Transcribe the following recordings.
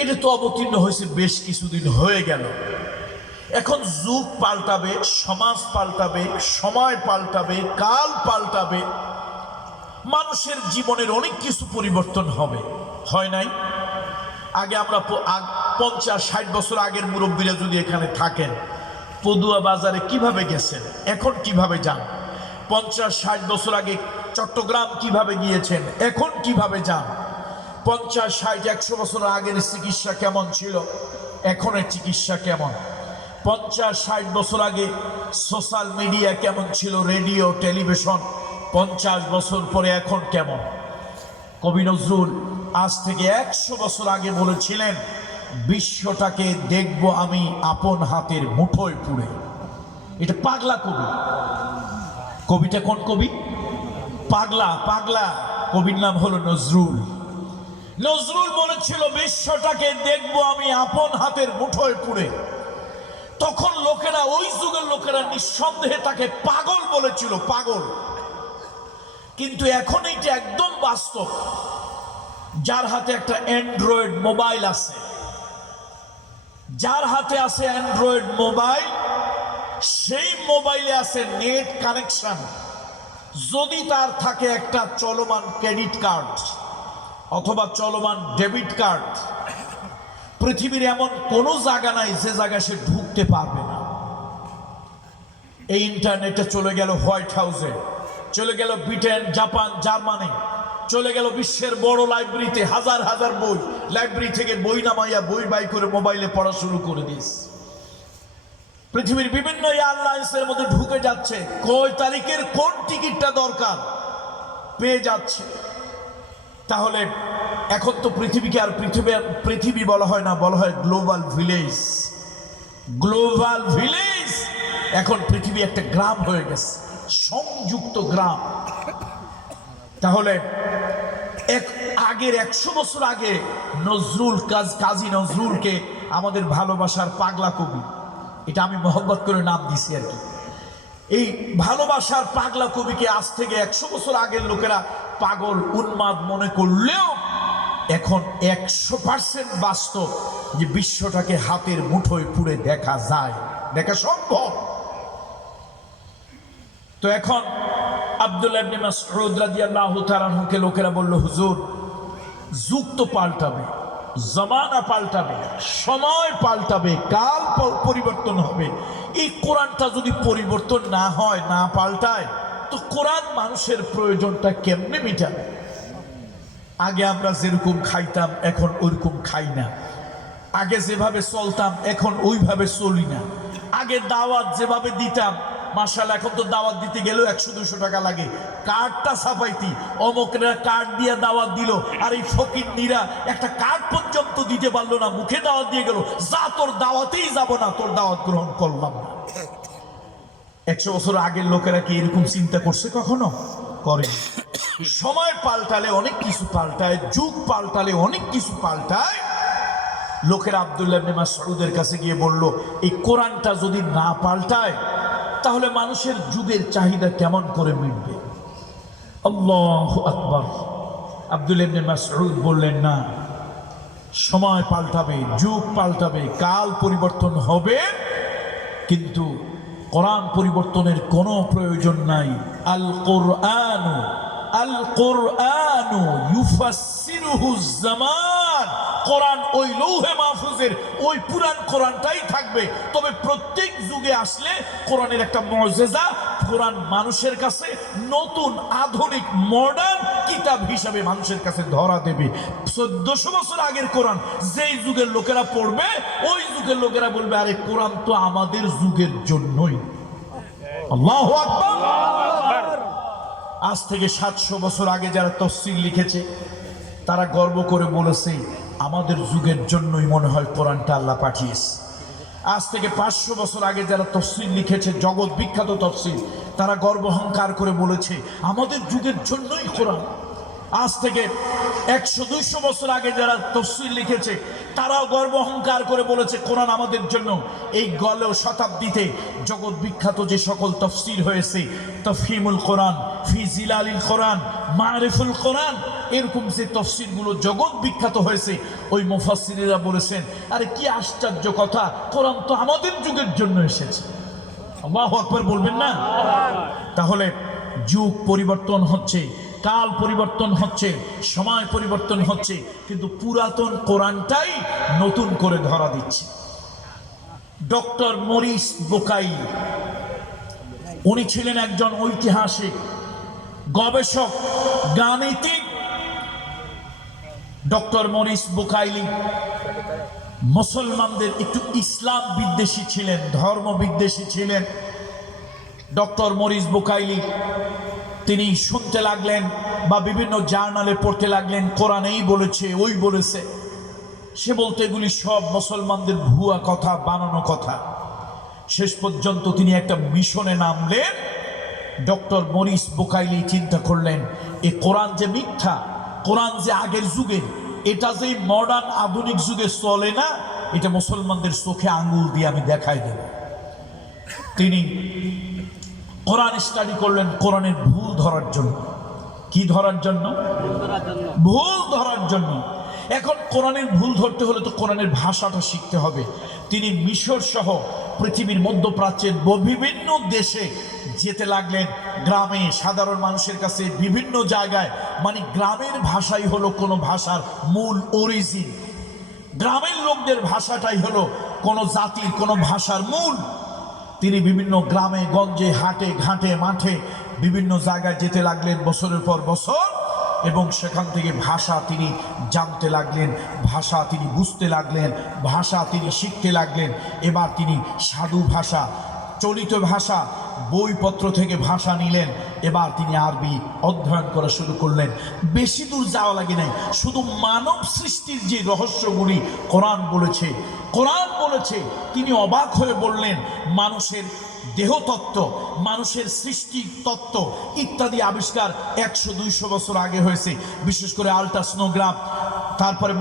এটা তো অবতীর্ণ হয়েছে বেশ কিছুদিন হয়ে গেল। এখন যুগ পাল্টাবে, সমাজ পাল্টাবে, সময় পাল্টাবে, কাল পাল্টাবে, মানুষের জীবনের অনেক কিছু পরিবর্তন হবে। হয় নাই? আগে আমরা 50-60 বছর আগের মুরব্বীরা যদি এখানে থাকেন, পদুয়া বাজারে কিভাবে গেছেন, এখন কিভাবে যান? 50-60 বছর আগে চট্টগ্রাম কিভাবে গিয়েছেন, এখন কিভাবে যান? 50-60-100 বছর আগের চিকিৎসা কেমন ছিল, এখনের চিকিৎসা কেমন? 50-60 বছর আগে সোশ্যাল মিডিয়া কেমন ছিল, রেডিও, টেলিভিশন, 50 বছর পরে এখন কেমন? কবি নজরুল আজ থেকে 100 বছর আগে বলেছিলেন, বিশ্বটাকে দেখব আমি আপন হাতের মুঠোয় পুড়ে। এটা পাগলা কবি। কবিটা কোন কবি? পাগলা। পাগলা কবির নাম হলো নজরুল। নজরুল বলেছিল, বিশ্বটাকে দেখব আমি আপন হাতের মুঠোয় পুড়ে। তখন লোকেরা, ওই যুগের লোকেরা নিঃসন্দেহে তাকে পাগল বলেছিল, পাগল। কিন্তু এখন এইটা একদম বাস্তব। যার হাতে একটা অ্যান্ড্রয়েড মোবাইল আছে, যার হাতে আছে অ্যান্ড্রয়েড মোবাইল, সেই মোবাইলে আছে নেট কানেকশন। যদি তার থাকে একটা চলমান ক্রেডিট কার্ড অথবা চলমান ডেবিট কার্ড, পৃথিবীর এমন কোনো জায়গা নাই যে জায়গায় সে ঢুকতে পারবে না। এই ইন্টারনেটে চলে গেল হোয়াইট হাউসে, চলে গেল ব্রিটেন, জাপান, জার্মানি, চলে গেল বিশ্বের বড় লাইব্রেরিতে, হাজার হাজার বই, লাইব্রেরি থেকে বই নামাইয়া বই বাই করে মোবাইলে পড়া শুরু করে দিয়েছে। পৃথিবীর বিভিন্ন এয়ারলাইন্সের মধ্যে ঢুকে যাচ্ছে, কয় তারিখের কোন টিকিটটা দরকার পেয়ে যাচ্ছে। তাহলে এখন তো পৃথিবীকে আর পৃথিবী বলা হয় না, বলা হয় গ্লোবাল ভিলেজ। Global village. এখন পৃথিবী একটা গ্রাম হয়ে গেছে, সংযুক্ত গ্রাম। তাহলে আগের 100 বছর আগে নজরুল, কাজী নজরুলকে আমাদের ভালোবাসার পাগলা কবি, এটা আমি মহব্বত করে নাম দিছি আর কি। এই ভালোবাসার পাগলা কবিকে আজ থেকে 100 বছর আগের লোকেরা পাগল, উন্মাদ মনে করলেও এখন 100% বাস্তব যে বিশ্বটাকে হাতের মুঠোয় পুড়ে দেখা যায়, দেখা সম্ভব। তো এখন আব্দুল্লাহ ইবনে মাসউদ রাদিয়াল্লাহু তাআলা আনহুকে লোকেরা বলল, হুজুর, যুগ তো পাল্টাবে, জমানা পাল্টাবে, সময় পাল্টাবে, কাল পরিবর্তন হবে। এই কোরআনটা যদি পরিবর্তন না হয়, না পাল্টায়, তো কোরআন মানুষের প্রয়োজনটা কেমনে মিটাবে? আগে আমরা যেরকম খাইতাম এখন ওইরকম খাই না, আগে যেভাবে চলতাম এখন ওইভাবে চলি না, আগে দাওয়াত যেভাবে দিতাম, মাশাআল্লাহ এখন তো দাওয়াত দিতে গেলেও 100-200 টাকা লাগে। কার্ডটা ছাপাইতি, অমুকরা কার্ড দিয়ে দাওয়াত দিল, আর এই ফকিন্নিরা একটা কার্ড পর্যন্ত দিতে পারলো না, মুখে দাওয়াত দিয়ে গেল, যা তোর দাওয়াতেই যাব না, তোর দাওয়াত গ্রহণ করলাম না। 100 বছর আগের লোকেরা কি এরকম চিন্তা করছে কখনো? করে। সময় পাল্টালে অনেক কিছু পাল্টায়, যুগ পাল্টালে অনেক কিছু পাল্টায়। লোকেরা আব্দুল্লাহ ইবনে মাসউদের কাছে গিয়ে বলল, এই কোরআনটা যদি না পাল্টায় তাহলে মানুষের যুগের চাহিদা কেমন করে মিটবে? আল্লাহু আকবার। আব্দুল্লাহ ইবনে মাসউদ বললেন, না, সময় পাল্টাবে, যুগ পাল্টাবে, কাল পরিবর্তন হবে, কিন্তু কোরআন পরিবর্তনের কোনো প্রয়োজন নাই। আল কোরআনু ইউফাসসিরুহু জামান। কোরআন ওই লৌহে মাহফুজের ওই পুরান কোরআনটাই থাকবে, তবে প্রত্যেক যুগে আসলে কোরআনের একটা মুজিজা, কোরআন মানুষের কাছে নতুন, আধুনিক, মডার্ন কিতাব হিসাবে মানুষের কাছে ধরা দেবে। 1400 বছর আগের কোরআন যেই যুগের লোকেরা পড়বে, ওই যুগের লোকেরা বলবে, আরে কোরআন তো আমাদের যুগের জন্যই। আল্লাহু আকবার। আজ থেকে 700 বছর আগে যারা তফসির লিখেছে, তারা গর্ব করে বলেছে, আমাদের যুগের জন্যই মনে হয় কোরআনটা আল্লাহ পাঠিয়েছে। আজ থেকে 500 বছর আগে যারা তফসির লিখেছে, জগৎ বিখ্যাত তফসির, তারা গর্ব অহংকার করে বলেছে, আমাদের যুগের জন্যই কোরআন। আজ থেকে 100-200 বছর আগে যারা তাফসীর লিখেছে তারাও গর্ব অহংকার করে বলেছে কোরআন আমাদের জন্য। এই গলেও শতাব্দীতে জগৎ বিখ্যাত যে সকল তাফসীর হয়েছে, তাফহিমুল কোরআন, ফি জিলালিল কোরআন, মারিফুল কোরআন, এরকম যে তাফসীরগুলো জগৎ বিখ্যাত হয়েছে, ওই মুফাসসিররা বলেছেন আরে কি আশ্চর্য কথা, কোরআন তো আমাদের যুগের জন্য এসেছে। আল্লাহু আকবার বলবেন না? তাহলে যুগ পরিবর্তন হচ্ছে, কাল পরিবর্তন হচ্ছে, সময় পরিবর্তন হচ্ছে, কিন্তু পুরাতন কোরআনটাই নতুন করে ধরা দিচ্ছে। ডক্টর মরিস বুকাইলি, উনি ছিলেন একজন ঐতিহাসিক, গবেষক, গাণিতিক। ডক্টর মরিস বুকাইলি মুসলমানদের একটু ইসলাম বিদ্বেষী ছিলেন, ধর্ম বিদ্বেষী ছিলেন। ডক্টর মরিস বুকাইলি তিনি শুনতে লাগলেন বা বিভিন্ন জার্নালে পড়তে লাগলেন কোরআন এই বলেছে, ওই বলেছে। সে বলতে এগুলি সব মুসলমানদের ভুয়া কথা, বানানো কথা। শেষ পর্যন্ত তিনি একটা মিশনে নামলেন। ডক্টর মরিস বুকাইলি চিন্তা করলেন এই কোরআন যে মিথ্যা, কোরআন যে আগের যুগের, এটা যে মডার্ন আধুনিক যুগে চলে না, এটা মুসলমানদের চোখে আঙ্গুল দিয়ে আমি দেখাই দেব। তিনি কোরআন স্টাডি করলেন কোরআনের ভুল ধরার জন্য। কি ধরার জন্য? ভুল ধরার জন্য। এখন কোরআনের ভুল ধরতে হলে তো কোরআনের ভাষাটা শিখতে হবে। তিনি মিশর সহ পৃথিবীর মধ্যপ্রাচ্যের বিভিন্ন দেশে যেতে লাগলেন, গ্রামে সাধারণ মানুষের কাছে, বিভিন্ন জায়গায়। মানে গ্রামের ভাষাই হলো কোনো ভাষার মূল অরিজিন। গ্রামের লোকদের ভাষাটাই হলো কোনো জাতির, কোনো ভাষার মূল। তিনি বিভিন্ন গ্রামে গঞ্জে, হাটে ঘাটে, মাঠে বিভিন্ন জায়গায় যেতে লাগলেন বছরের পর বছর, এবং সেখান থেকে ভাষা তিনি জানতে লাগলেন, ভাষা তিনি বুঝতে লাগলেন, ভাষা তিনি শিখতে লাগলেন। এবার তিনি সাধু ভাষা, চলিত ভাষা, বইপত্র থেকে ভাষা নিলেন। এবার তিনি আরবি অধ্যয়ন করা শুরু করলেন। বেশি দূর যাওয়া লাগে নাই, শুধু মানব সৃষ্টির যে রহস্যগুলি কোরআন বলেছে, কোরআন বলেছে, তিনি অবাক হয়ে বললেন মানুষের দেহতত্ত্ব, মানুষের সৃষ্টি তত্ত্ব ইত্যাদি আবিষ্কার 100-200 বছর আগে হয়েছে। বিশেষ করে আল্ট্রাসোনোগ্রাফ, তারপরে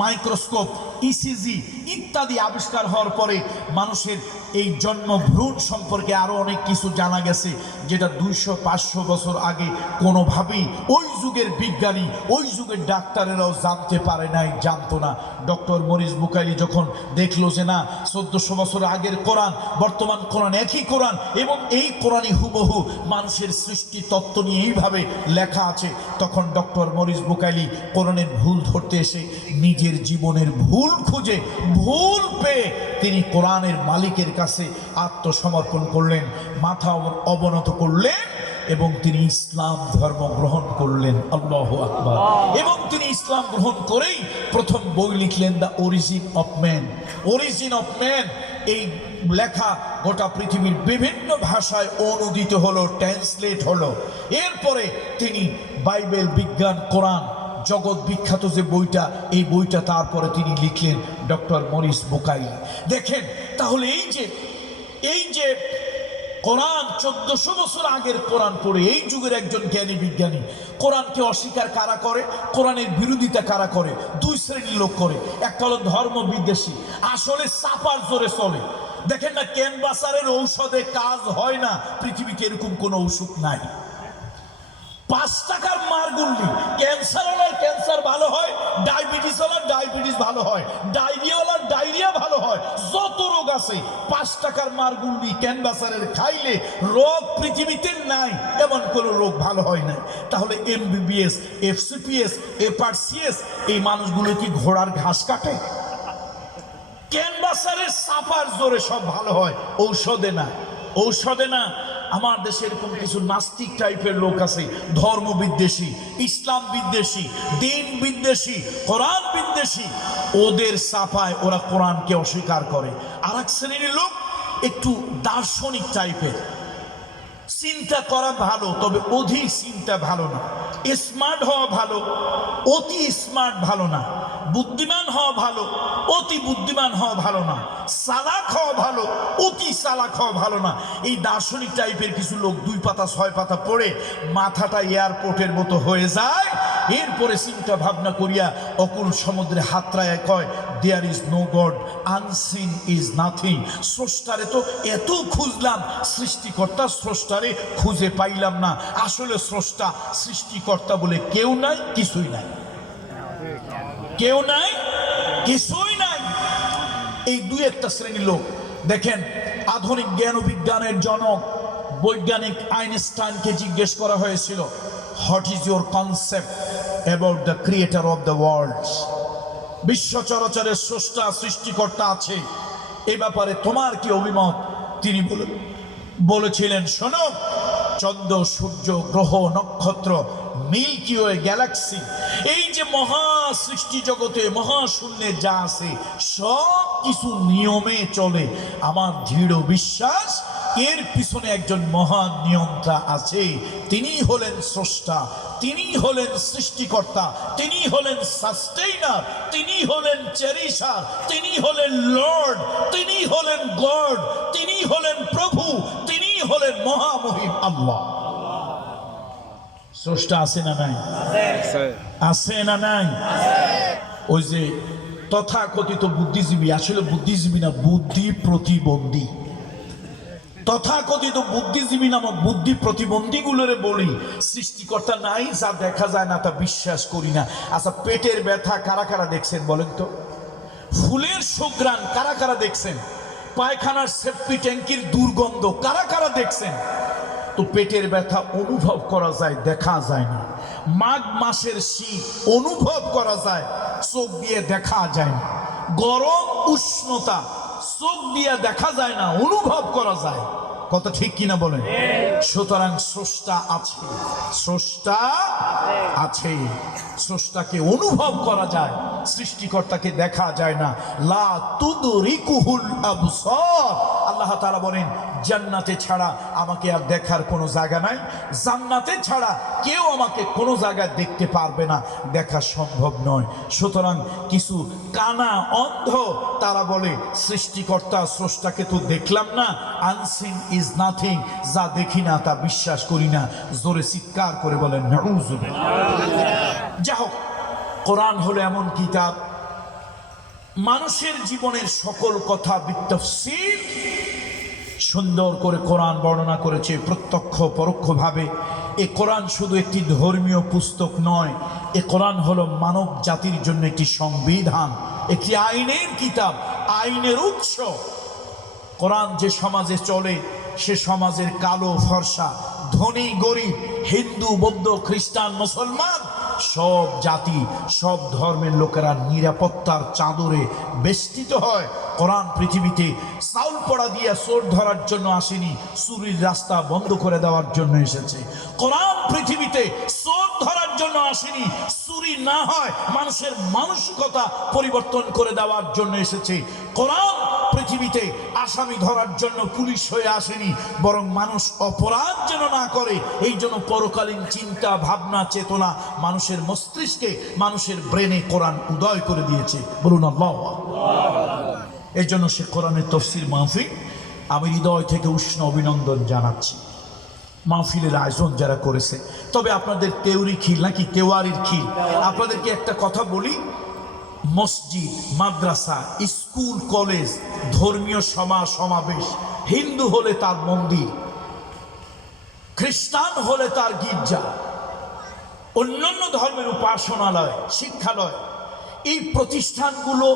মাইক্রোস্কোপ, ইসিজি ইত্যাদি আবিষ্কার হওয়ার পরে মানুষের এই জন্ম ভ্রূণ সম্পর্কে আরো অনেক কিছু জানা গেছে, যেটা 200-500 বছর আগে কোনোভাবেই ওই যুগের বিজ্ঞানী, ওই যুগের ডাক্তারেরাও জানতে পারে নাই, জানতো না। ডক্টর মরিস বুকাইলি যখন দেখলো যে না, 1400 বছর আগের কোরআন, বর্তমান কোরআন একই কোরআন, এবং এই কোরআনই হুবহু মানুষের সৃষ্টি তত্ত্ব নিয়ে এইভাবে লেখা আছে, তখন ডক্টর মরিস বুকাইলি কোরআনের ভুল ধরতে এসে নিজের জীবনের ভুল খুঁজে, ভুল পেয়ে তিনি কোরআনের মালিকের কাছে আত্মসমর্পণ করলেন, মাথা অবনত করলেন, এবং তিনি ইসলাম ধর্ম গ্রহণ করলেন। আল্লাহু আকবার। এবং তিনি ইসলাম গ্রহণ করেই প্রথম বই লিখলেন, the origin of man. Origin of man এই লেখা গোটা পৃথিবীর বিভিন্ন ভাষায় অনুদিত হলো, ট্রান্সলেট হলো। এরপরে তিনি বাইবেল, বিজ্ঞান, কোরআন, জগৎ বিখ্যাত যে বইটা, এই বইটা তারপরে তিনি লিখলেন ডক্টর মরিস বুকাইলি। দেখেন তাহলে এই যে কোরআন 1400 বছর আগের কোরআন পড়ে এই যুগের একজন জ্ঞানী বিজ্ঞানী কোরআনকে অস্বীকার কারা করে, কোরআনের বিরোধিতা কারা করে? দুই শ্রেণীর লোক করে। একটা হলো ধর্ম বিদ্বেষী, আসলে চাপার জোরে চলে। দেখেন না, ক্যানভাসারের ঔষধে কাজ হয় না, পৃথিবীতে এরকম কোনো ওষুধ নাই। 5 টাকার মারগুল্লি, ক্যান্সার হলে ক্যান্সার ভালো হয়, ডায়াবেটিস হলে ডায়াবেটিস ভালো হয়, ডায়রিয়া হলে ডায়রিয়া ভালো হয়, যত রোগ আছে 5 টাকার মারগুল্লি ক্যানভাসারের খাইলে রোগ পৃথিবীতে নাই, এমন কোনো রোগ ভালো হয় না। তাহলে এমবিবিএস, এফসিপিএস, এপারসিএস এই মানুষগুলো কি ঘোড়ার ঘাস কাটে? ক্যানভাসারের চাপার জোরে সব ভালো হয়, ঔষধে না, ঔষধে না। আমার দেশে এরকম কিছু নাস্তিক টাইপের লোক আছে, ধর্ম বিদ্বেষী, ইসলাম বিদ্বেষী, দিন বিদ্বেষী, কোরআন বিদ্বেষী। ওদের চাপায় ওরা কোরআনকে অস্বীকার করে। আর এক শ্রেণীর লোক একটু দার্শনিক টাইপের, চিন্তা করা ভালো, তবে অধিক চিন্তা ভালো না। স্মার্ট হওয়া ভালো, অতি স্মার্ট ভালো না। বুদ্ধিমান হওয়া ভালো, অতি বুদ্ধিমান হওয়া ভালো না। চালাক হওয়া ভালো, অতি চালাক হওয়া ভালো না। এই দার্শনিক টাইপের কিছু লোক 2 পাতা 6 পাতা পড়ে মাথাটা এয়ারপোর্টের মতো হয়ে যায়, এরপরে চিন্তা ভাবনা করিয়া অকুল সমুদ্রে হাতড়ায় কয় there is no God, unseen is nothing. স্রষ্টারে তো এত খুঁজলাম, সৃষ্টিকর্তা স্রষ্টারে খুঁজে পাইলাম না। আসলে স্রষ্টা সৃষ্টিকর্তা বলে কেউ নাই, কিছুই নাই, কেউ নাই, কিছুই নাই। এই দুই একটা শ্রেণীর লোক। দেখেন, আধুনিক জ্ঞান ও বিজ্ঞানের জনক বৈজ্ঞানিক আইনস্টাইনকে জিজ্ঞেস করা হয়েছিল, what is your concept about the creator of the world? বিশ্ব চরাচরের স্রষ্টা সৃষ্টিকর্তা আছে, এ ব্যাপারে তোমার কি অভিমত? তিনি বলেছিলেন, শোনো, চন্দ্র, সূর্য, গ্রহ, নক্ষত্র, মিল্কি ওয়ে, গ্যালাক্সি, এই যে মহা সৃষ্টি জগতে মহাশূন্যে যা আছে সব কিছু নিয়মে চলে। আমার দৃঢ় বিশ্বাস এর পিছনে একজন মহান নিয়ন্ত্রা আছে। তিনি হলেন স্রষ্টা, তিনি হলেন সৃষ্টিকর্তা, তিনি হলেন সাস্টেইনার, তিনি হলেন চেরিশার, তিনি হলেন লর্ড, তিনি হলেন গড, তিনি হলেন প্রভু, তিনি হলেন মহামহিম আল্লাহ। স্রষ্টা আছে না নাই? আছে না নাই? ওই যে তথাকথিত বুদ্ধিজীবী, আসলে বুদ্ধিজীবী না, বুদ্ধি প্রতিবন্ধী, তথাকথিত বুদ্ধিজীবী নামক বুদ্ধি প্রতিবন্ধীগুলোরে বলি, সৃষ্টিকর্তা নাই, যা দেখা যায় না তা বিশ্বাস করি না। আচ্ছা, পেটের ব্যথা কারা কারা দেখছেন বলেন তো? ফুলের সুঘ্রাণ কারা কারা দেখছেন? পায়খানার সেপ্টি ট্যাঙ্কির দুর্গন্ধ কারা কারা দেখছেন? তো পেটের ব্যথা অনুভব করা যায়, দেখা যায় না। মাঘ মাসের শীত অনুভব করা যায়, চোখ দিয়ে দেখা যায় না। গরম উষ্ণতা চোখ দিয়ে দেখা যায় না, অনুভব করা যায়। কথা ঠিক কিনা বলেন? সুতরাং স্রষ্টা আছে, স্রষ্টা আছে, স্রষ্টাকে অনুভব করা যায়, সৃষ্টিকর্তাকে দেখা যায় না। লা তুদরিকুহুল আবসার, আল্লাহ তাআলা বলেন, জান্নাতে ছাড়া আমাকে আর দেখার কোনো জায়গা নাই, জান্নাতে ছাড়া কেউ আমাকে কোনো জায়গায় দেখতে পারবে না, দেখা সম্ভব নয়। সুতরাং কিছু কানা অন্ধ তারা বলে, সৃষ্টিকর্তা স্রষ্টাকে তো দেখলাম না, আনসিন ইজ নাথিং, যা দেখি না তা বিশ্বাস করি না। জোরে চিৎকার করে বলেন নাউযুবিল্লাহ। যাই হোক, কোরআন হলো এমন কিতাব, মানুষের জীবনের সকল কথা বিতাফসীর সুন্দর করে কোরআন বর্ণনা করেছে, প্রত্যক্ষ পরোক্ষভাবে। এ কোরআন শুধু একটি ধর্মীয় পুস্তক নয়, এ কোরআন হলো মানব জাতির জন্য একটি সংবিধান, একটি আইনের কিতাব, আইনের উৎস। কোরআন যে সমাজে চলে সে সমাজের কালো ফর্সা, ধনী গরিব, হিন্দু বৌদ্ধ খ্রিস্টান মুসলমান সব জাতি সব ধর্মের লোকেরা নিরাপত্তার চাদরে বেষ্টিত হয়। কোরআন পৃথিবীতে চাউল পড়া দিয়ে চোর ধরার জন্য আসেনি, চুরির রাস্তা বন্ধ করে দেওয়ার জন্য এসেছে। কোরআন পৃথিবীতে চোর ধরার জন্য আসেনি, চুরি না হয় মানুষের মানসিকতা পরিবর্তন করে দেওয়ার জন্য এসেছে। কোরআন পৃথিবীতে আসামি ধরার জন্য পুলিশ হয়ে আসেনি, বরং মানুষ অপরাধ যেন না করে এই জন্য পরকালীন চিন্তা ভাবনা চেতনা মানুষের মস্তিষ্কে, মানুষের ব্রেনে কোরআন উদয় করে দিয়েছে। বলুন আল্লাহ। এই জন্য সে কোরআনের তাফসীর মাহফিল আমি হৃদয় থেকে উষ্ণ অভিনন্দন জানাচ্ছি। মাহফিলের আয়োজন যারা করেছে, তবে আপনাদের তেওরি খিল নাকি তেওয়ারির খিল? আপনাদেরকে একটা কথা বলি, মসজিদ, মাদ্রাসা, স্কুল, কলেজ, ধর্মীয় সমাবেশ, হিন্দু হলে তার মন্দির, খ্রিস্টান হলে তার গির্জা, অন্যান্য ধর্মের উপাসনালয়, শিক্ষালয়, এই প্রতিষ্ঠানগুলো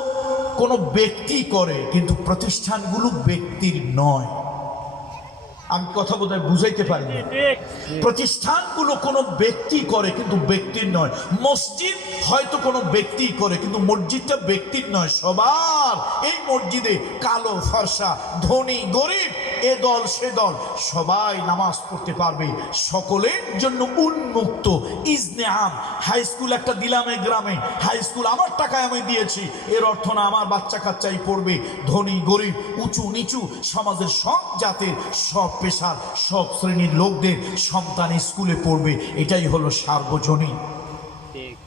কোনো ব্যক্তি করে, কিন্তু প্রতিষ্ঠানগুলো ব্যক্তির নয়। আমি কথা বোধহয় বুঝাইতে পারি না। প্রতিষ্ঠানগুলো কোনো ব্যক্তি করে কিন্তু ব্যক্তির নয়। মসজিদ হয়তো কোনো ব্যক্তি করে কিন্তু মসজিদটা ব্যক্তির নয়, সবার। এই মসজিদে কালো ফর্সা, ধনী গরিব, এ দল সে দল সবাই নামাজ পড়তে পারবে, সকলের জন্য উন্মুক্ত। ইজনে আম। হাই স্কুল একটা দিলাম এই গ্রামে, হাই স্কুল আমার টাকায় আমি দিয়েছি, এর অর্থ না আমার বাচ্চা কাচ্চাই পড়বে। ধনী গরিব, উঁচু নিচু, সমাজের সব জাতের সব পেশার সব শ্রেণীর লোকদের সন্তান স্কুলে পড়বে, এটাই হলো সার্বজনীন।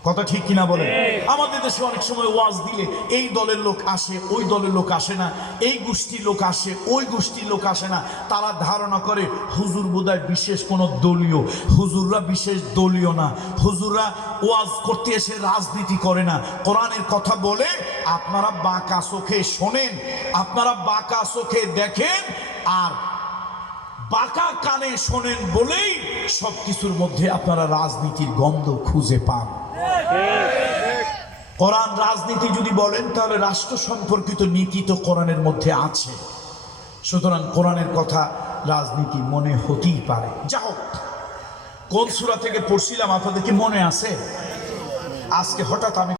কথা ঠিক কিনা বলেন? আমাদের দেশে অনেক সময় ওয়াজ দিলে এই দলের লোক আসে, ওই দলের লোক আসে না, এই গোষ্ঠীর লোক আসে, ওই গোষ্ঠীর লোক আসে না। তারা ধারণা করে হুজুর বোধহয় বিশেষ কোনো দলীয়, হুজুররা বিশেষ দলীয় না, হুজুররা ওয়াজ করতে এসে রাজনীতি করে না, কোরআনের কথা বলে। আপনারা বাঁকা চোখে শোনেন, আপনারা বাঁকা চোখে দেখেন, আর বাঁকা কানে শোনেন বলেই সবকিছুর মধ্যে আপনারা রাজনীতির গন্ধ খুঁজে পান। কোরআন রাজনীতি যদি বলেন তাহলে রাষ্ট্র সম্পর্কিত নীতি তো কোরআনের মধ্যে আছে, সুতরাং কোরআনের কথা রাজনীতি মনে হতেই পারে। যা হোক, কোন সূরা থেকে পড়ছিলাম আপনাদের কি মনে আছে? আজকে হঠাৎ আমি